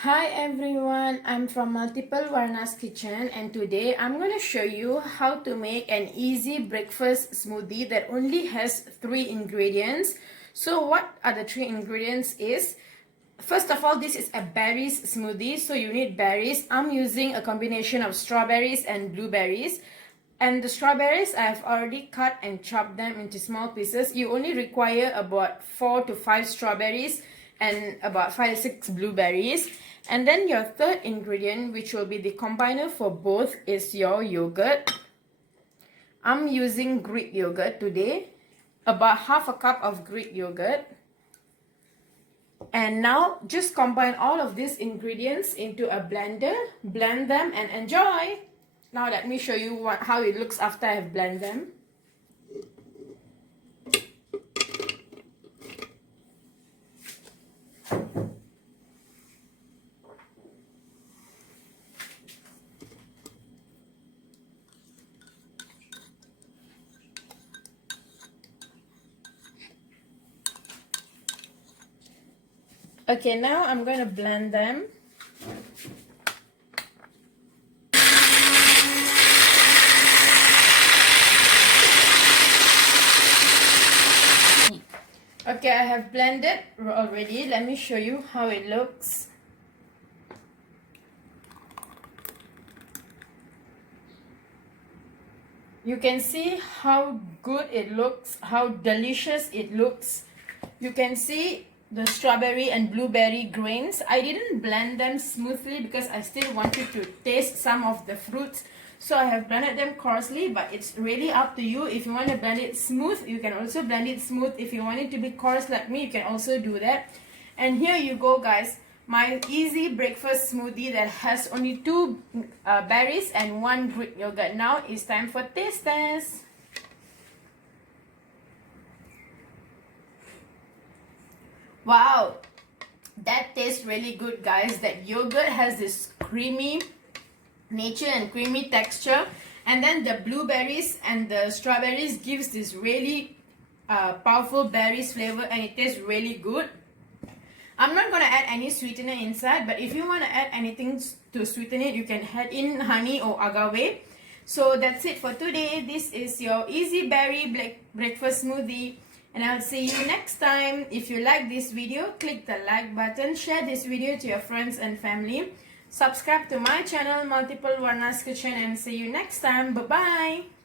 Hi everyone, I'm from Multiplewarnas kitchen and today I'm going to show you how to make an easy breakfast smoothie that only has 3 ingredients. So what are the 3 ingredients is, first of all, this is a berries smoothie, so you need berries. I'm using a combination of strawberries and blueberries. And the strawberries, I've already cut and chopped them into small pieces. You only require about 4 to 5 strawberries and about 5 to 6 blueberries. And then your third ingredient, which will be the combiner for both, is your yogurt. I'm using Greek yogurt today, about half a cup of Greek yogurt. And now just combine all of these ingredients into a blender, blend them and enjoy. Now let me show you how it looks after I've blended them. Okay, now I'm going to blend them. Okay, I have blended already. Let me show you how it looks. You can see how good it looks, how delicious it looks. You can see the strawberry and blueberry grains. I didn't blend them smoothly because I still wanted to taste some of the fruits. So I have blended them coarsely, but it's really up to you. If you want to blend it smooth, you can also blend it smooth. If you want it to be coarse like me, you can also do that. And here you go, guys. My easy breakfast smoothie that has only 2 berries and 1 Greek yogurt. Now it's time for taste test. Wow, that tastes really good, guys. That yogurt has this creamy nature and creamy texture, and then the blueberries and the strawberries gives this really powerful berries flavor, and it tastes really good. I'm not going to add any sweetener inside, but if you want to add anything to sweeten it, you can add in honey or agave. So that's it for today. This is your easy berry breakfast smoothie, and I'll see you next time. If you like this video, click the like button, share this video to your friends and family, subscribe to my channel Multiplewarnas Kitchen, and see you next time. Bye bye.